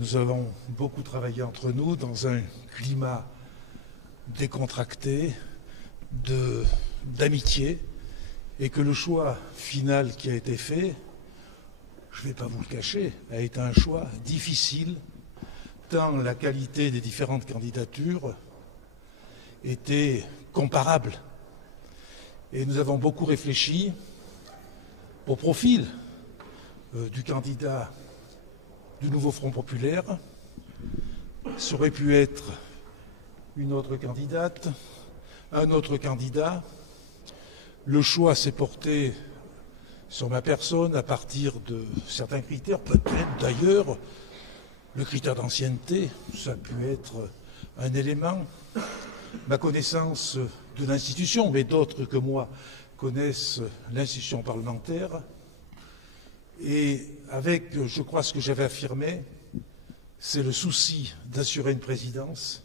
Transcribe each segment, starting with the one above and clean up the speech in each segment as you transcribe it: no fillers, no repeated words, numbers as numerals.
Nous avons beaucoup travaillé entre nous dans un climat décontracté, d'amitié, et que le choix final qui a été fait, je ne vais pas vous le cacher, a été un choix difficile, tant la qualité des différentes candidatures était comparable. Et nous avons beaucoup réfléchi au profil du candidat du nouveau Front populaire. Ça aurait pu être une autre candidate, un autre candidat. Le choix s'est porté sur ma personne à partir de certains critères, peut-être d'ailleurs le critère d'ancienneté, ça a pu être un élément, ma connaissance de l'institution, mais d'autres que moi connaissent l'institution parlementaire. Et avec, je crois, ce que j'avais affirmé, c'est le souci d'assurer une présidence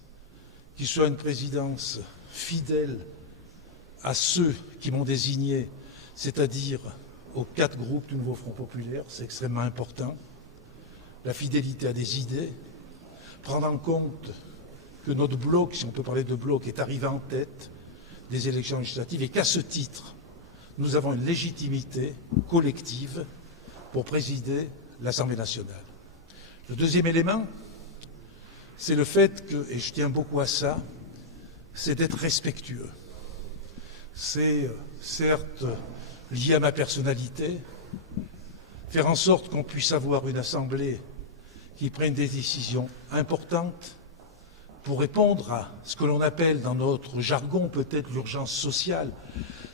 qui soit une présidence fidèle à ceux qui m'ont désigné, c'est-à-dire aux 4 groupes du nouveau Front populaire, c'est extrêmement important. La fidélité à des idées, prendre en compte que notre bloc, si on peut parler de bloc, est arrivé en tête des élections législatives et qu'à ce titre, nous avons une légitimité collective pour présider l'Assemblée nationale. Le deuxième élément, c'est le fait que, et je tiens beaucoup à ça, c'est d'être respectueux. C'est certes lié à ma personnalité, faire en sorte qu'on puisse avoir une Assemblée qui prenne des décisions importantes pour répondre à ce que l'on appelle dans notre jargon peut-être l'urgence sociale,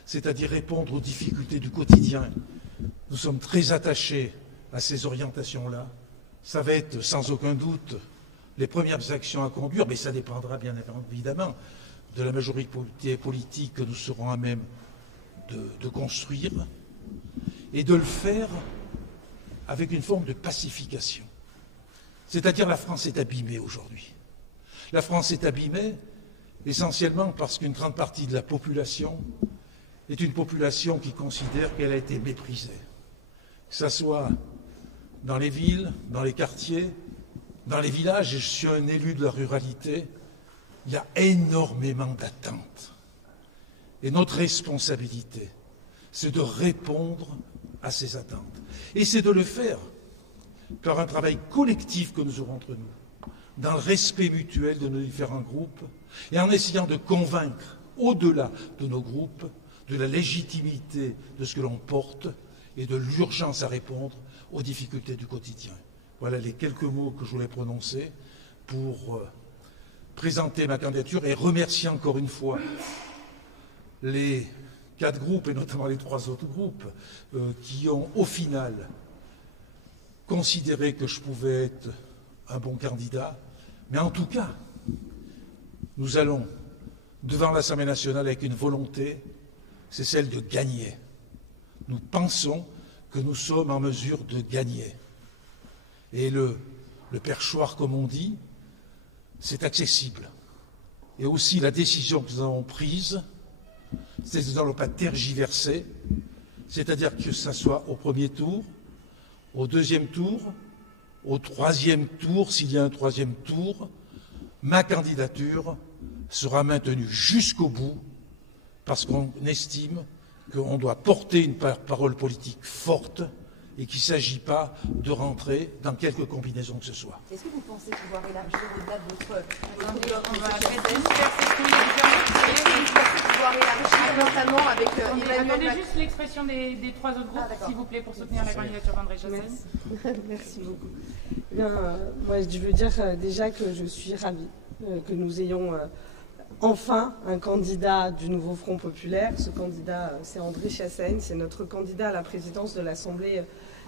c'est-à-dire répondre aux difficultés du quotidien. Nous sommes très attachés à ces orientations-là. Ça va être sans aucun doute les premières actions à conduire, mais ça dépendra bien évidemment de la majorité politique que nous serons à même de construire, et de le faire avec une forme de pacification. C'est-à-dire la France est abîmée aujourd'hui. La France est abîmée essentiellement parce qu'une grande partie de la population est une population qui considère qu'elle a été méprisée. Que ce soit dans les villes, dans les quartiers, dans les villages, et je suis un élu de la ruralité, il y a énormément d'attentes. Et notre responsabilité, c'est de répondre à ces attentes. Et c'est de le faire par un travail collectif que nous aurons entre nous, dans le respect mutuel de nos différents groupes, et en essayant de convaincre, au-delà de nos groupes, de la légitimité de ce que l'on porte et de l'urgence à répondre aux difficultés du quotidien. Voilà les quelques mots que je voulais prononcer pour présenter ma candidature et remercier encore une fois les 4 groupes, et notamment les 3 autres groupes, qui ont au final considéré que je pouvais être un bon candidat. Mais en tout cas, nous allons devant l'Assemblée nationale avec une volonté, c'est celle de gagner. Nous pensons que nous sommes en mesure de gagner. Et le perchoir, comme on dit, c'est accessible. Et aussi la décision que nous avons prise, c'est que nous n'allons pas tergiverser, c'est-à-dire que ce soit au premier tour, au deuxième tour, au troisième tour, s'il y a un troisième tour, ma candidature sera maintenue jusqu'au bout, parce qu'on estime qu'on doit porter une parole politique forte et qu'il ne s'agit pas de rentrer dans quelque combinaison que ce soit. Est-ce que vous pensez pouvoir élargir au-delà de votre pouvoir élargir notamment avec Attendez juste l'expression des 3 autres groupes, s'il vous plaît, pour soutenir la candidature d'André Chassaigne. Merci beaucoup. Eh bien, moi, je veux dire déjà que je suis ravie que nous ayons enfin un candidat du nouveau Front populaire. Ce candidat, c'est André Chassaigne, c'est notre candidat à la présidence de l'Assemblée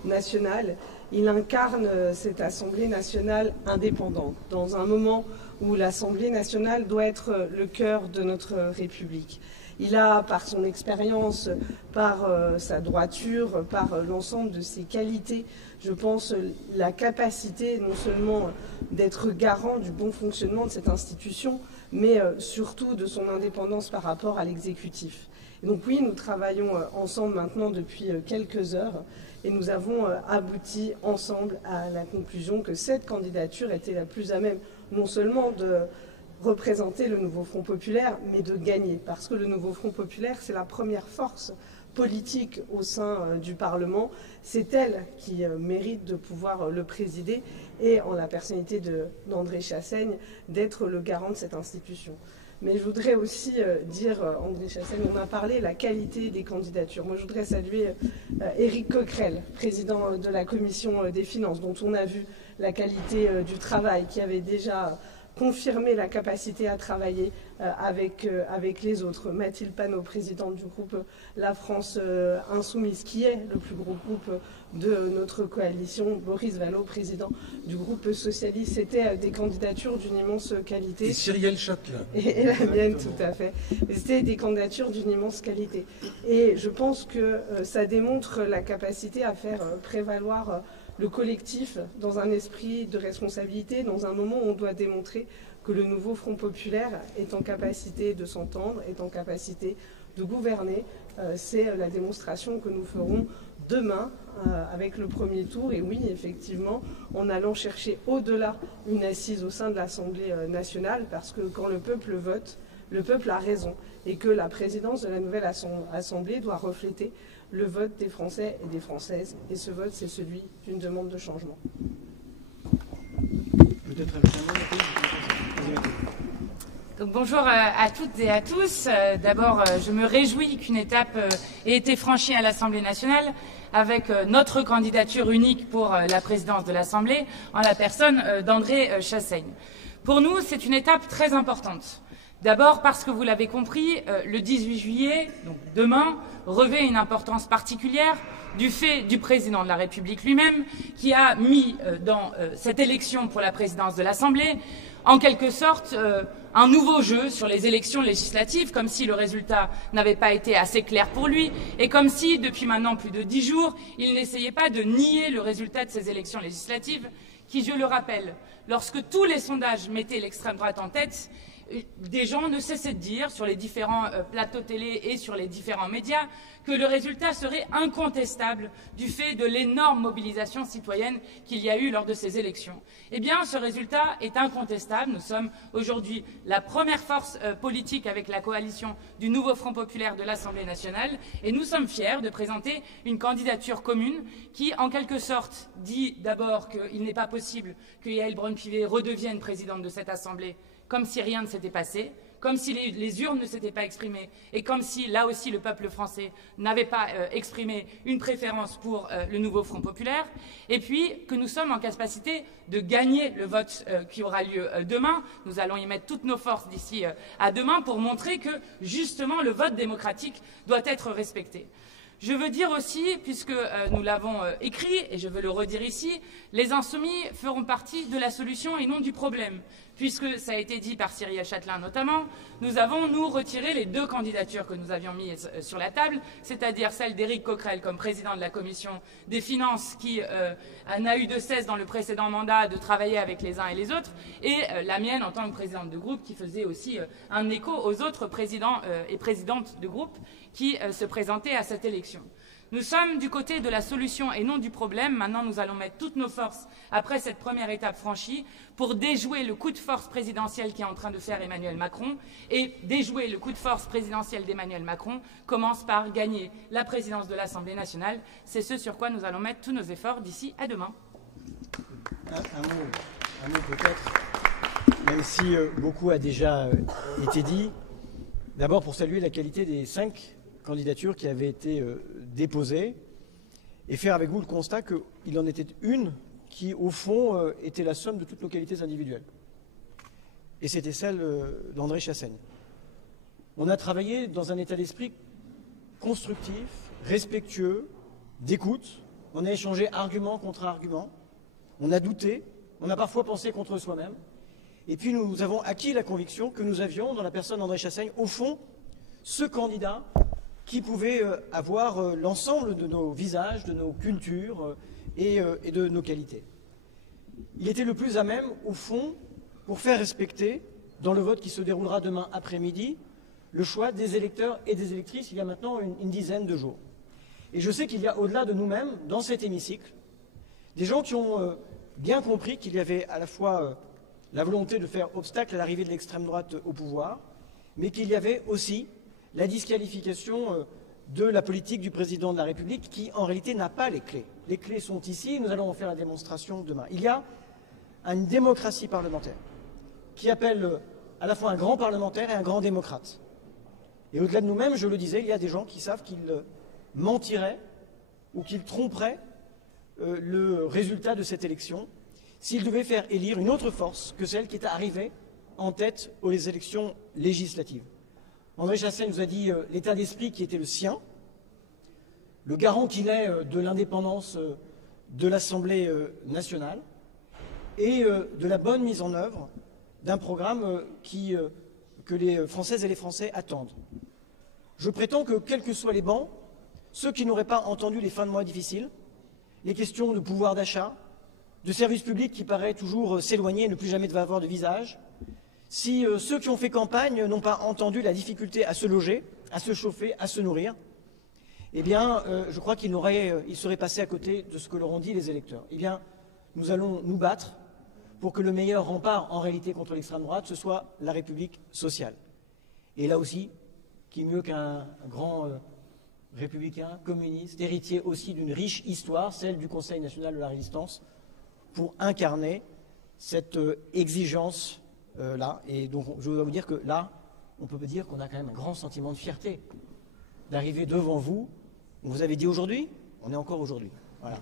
nationale. Il incarne cette Assemblée nationale indépendante, dans un moment où l'Assemblée nationale doit être le cœur de notre République. Il a, par son expérience, par sa droiture, par l'ensemble de ses qualités, je pense, la capacité non seulement d'être garant du bon fonctionnement de cette institution, mais surtout de son indépendance par rapport à l'exécutif. Et donc oui, nous travaillons ensemble maintenant depuis quelques heures et nous avons abouti ensemble à la conclusion que cette candidature était la plus à même non seulement de représenter le nouveau Front populaire, mais de gagner. Parce que le nouveau Front populaire, c'est la première force politique au sein du Parlement. C'est elle qui mérite de pouvoir le présider et, en la personnalité d'André Chassaigne, d'être le garant de cette institution. Mais je voudrais aussi dire, André Chassaigne, on a parlé de la qualité des candidatures. Moi, je voudrais saluer Éric Coquerel, président de la Commission des Finances, dont on a vu la qualité du travail, qui avait déjà confirmer la capacité à travailler avec les autres. Mathilde Panot, présidente du groupe La France Insoumise, qui est le plus gros groupe de notre coalition. Boris Vallaud, président du groupe socialiste. C'était des candidatures d'une immense qualité. Et Cyrielle Châtelain. Et la mienne, tout à fait. C'était des candidatures d'une immense qualité. Et je pense que ça démontre la capacité à faire prévaloir le collectif dans un esprit de responsabilité, dans un moment où on doit démontrer que le nouveau Front populaire est en capacité de s'entendre, est en capacité de gouverner. C'est la démonstration que nous ferons demain avec le premier tour. Et oui, effectivement, en allant chercher au-delà une assise au sein de l'Assemblée nationale, parce que quand le peuple vote, le peuple a raison, et que la présidence de la nouvelle Assemblée doit refléter le vote des Français et des Françaises. Et ce vote, c'est celui d'une demande de changement. Peut-être avec un mot. Donc bonjour à toutes et à tous. D'abord, je me réjouis qu'une étape ait été franchie à l'Assemblée nationale avec notre candidature unique pour la présidence de l'Assemblée en la personne d'André Chassaigne. Pour nous, c'est une étape très importante. D'abord parce que vous l'avez compris, le 18 juillet, donc demain, revêt une importance particulière du fait du président de la République lui-même qui a mis dans cette élection pour la présidence de l'Assemblée en quelque sorte un nouveau jeu sur les élections législatives, comme si le résultat n'avait pas été assez clair pour lui et comme si, depuis maintenant plus de 10 jours, il n'essayait pas de nier le résultat de ces élections législatives qui, je le rappelle, lorsque tous les sondages mettaient l'extrême droite en tête, des gens ne cessaient de dire sur les différents plateaux télé et sur les différents médias que le résultat serait incontestable du fait de l'énorme mobilisation citoyenne qu'il y a eu lors de ces élections. Eh bien, ce résultat est incontestable. Nous sommes aujourd'hui la première force politique avec la coalition du nouveau Front populaire de l'Assemblée nationale et nous sommes fiers de présenter une candidature commune qui, en quelque sorte, dit d'abord qu'il n'est pas possible que Yaël Braun-Pivet redevienne présidente de cette Assemblée comme si rien ne s'était passé, comme si les urnes ne s'étaient pas exprimées et comme si, là aussi, le peuple français n'avait pas exprimé une préférence pour le nouveau Front populaire, et puis que nous sommes en capacité de gagner le vote qui aura lieu demain. Nous allons y mettre toutes nos forces d'ici à demain pour montrer que, justement, le vote démocratique doit être respecté. Je veux dire aussi, puisque nous l'avons écrit, et je veux le redire ici, les Insoumis feront partie de la solution et non du problème. Puisque, ça a été dit par Cyrielle Châtelain notamment, nous avons, nous, retiré les 2 candidatures que nous avions mises sur la table, c'est-à-dire celle d'Éric Coquerel comme président de la Commission des Finances, qui n'a eu de cesse dans le précédent mandat de travailler avec les uns et les autres, et la mienne en tant que présidente de groupe, qui faisait aussi un écho aux autres présidents et présidentes de groupe qui se présentaient à cette élection. Nous sommes du côté de la solution et non du problème. Maintenant, nous allons mettre toutes nos forces, après cette première étape franchie, pour déjouer le coup de force présidentiel qu'est en train de faire Emmanuel Macron. Et déjouer le coup de force présidentiel d'Emmanuel Macron commence par gagner la présidence de l'Assemblée nationale. C'est ce sur quoi nous allons mettre tous nos efforts d'ici à demain. Un mot peut-être, même si beaucoup a déjà été dit. D'abord pour saluer la qualité des 5 candidatures qui avaient été déposées et faire avec vous le constat qu'il en était une qui, au fond, était la somme de toutes nos qualités individuelles. Et c'était celle d'André Chassaigne. On a travaillé dans un état d'esprit constructif, respectueux, d'écoute. On a échangé argument contre argument. On a douté. On a parfois pensé contre soi-même. Et puis nous avons acquis la conviction que nous avions, dans la personne d'André Chassaigne, au fond, ce candidat qui pouvait avoir l'ensemble de nos visages, de nos cultures et de nos qualités. Il était le plus à même, au fond, pour faire respecter, dans le vote qui se déroulera demain après-midi, le choix des électeurs et des électrices il y a maintenant une dizaine de jours. Et je sais qu'il y a au-delà de nous-mêmes, dans cet hémicycle, des gens qui ont bien compris qu'il y avait à la fois la volonté de faire obstacle à l'arrivée de l'extrême droite au pouvoir, mais qu'il y avait aussi la disqualification de la politique du président de la République qui, en réalité, n'a pas les clés. Les clés sont ici, nous allons en faire la démonstration demain. Il y a une démocratie parlementaire qui appelle à la fois un grand parlementaire et un grand démocrate. Et au-delà de nous-mêmes, je le disais, il y a des gens qui savent qu'ils mentiraient ou qu'ils tromperaient le résultat de cette élection s'ils devaient faire élire une autre force que celle qui est arrivée en tête aux élections législatives. André Chassaigne nous a dit l'état d'esprit qui était le sien, le garant qu'il est de l'indépendance de l'Assemblée nationale et de la bonne mise en œuvre d'un programme que les Françaises et les Français attendent. Je prétends que, quels que soient les bancs, ceux qui n'auraient pas entendu les fins de mois difficiles, les questions de pouvoir d'achat, de services publics qui paraît toujours s'éloigner et ne plus jamais avoir de visage, si ceux qui ont fait campagne n'ont pas entendu la difficulté à se loger, à se chauffer, à se nourrir, eh bien, je crois qu'ils seraient passés à côté de ce que leur ont dit les électeurs. Eh bien, nous allons nous battre pour que le meilleur rempart, en réalité, contre l'extrême droite, ce soit la République sociale. Et là aussi, qui mieux qu'un grand républicain, communiste, héritier aussi d'une riche histoire, celle du Conseil national de la résistance, pour incarner cette exigence là. Et donc, je dois vous dire que là, on peut dire qu'on a quand même un grand sentiment de fierté d'arriver devant vous. On vous avait dit aujourd'hui, on est encore aujourd'hui. Voilà.